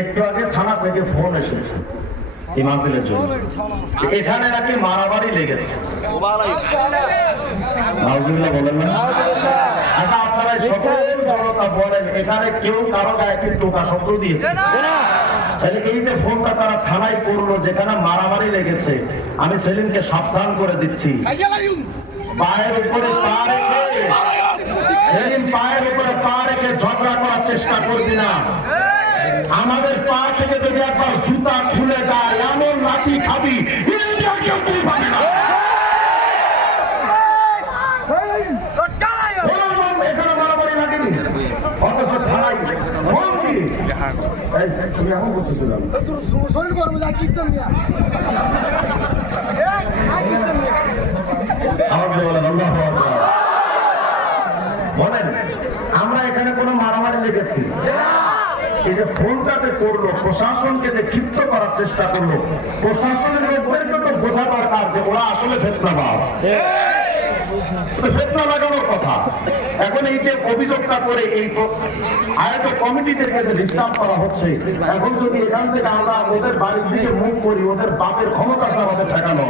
একটু আগে থানা থেকে ফোন এসেছে ইমামদের জন্য, এখানে নাকি মারামারি লেগেছে। নাউজুবিল্লাহ বলেন না? আচ্ছা, আপনারা সকল জনতা বলেন, এখানে কেউ কারো গায়ে কি টোকা শব্দ দিয়েছে? তাহলে এই যে ফোনটা তারা থানায় করলো, যেখানে মারামারি লেগেছে, আমি সেলিমকে সাবধান করে দিচ্ছি, পায়ের উপরে পা রেখে সেলিম পায়ের উপরে পা রেখে ঝগড়া করার চেষ্টা করবি না। আমাদের পা থেকে যদি একবার জুতা খুলে যায়, এমন লাঠি খাবি ইন্ডিয়া কেউ তুই পাবি না। এখানে মারামারি লাগেনি, অথচ থানায় বলছি তুমি এমন করতেছিলাম। বলেন, আমরা এখানে কোনো মারামারি লেগেছি? এই যে ফোনটা যে করলো, প্রশাসনকে যে ক্ষিপ্ত করার চেষ্টা করলো, প্রশাসনের লোকদেরকে তো বোঝা দরকার যে ওরা আসলে ফেতনাবাজ, ফেতনা লাগানোর কথা। এখন এই যে অভিযোগটা করে এই আয়োজক কমিটিদেরকে যে ডিস্টার্ব করা হচ্ছে, এখন যদি এখান থেকে আমরা ওদের বাড়ির দিকে মুখ করি, ওদের বাপের ক্ষমতা আছে আমাদের ঠেকানো।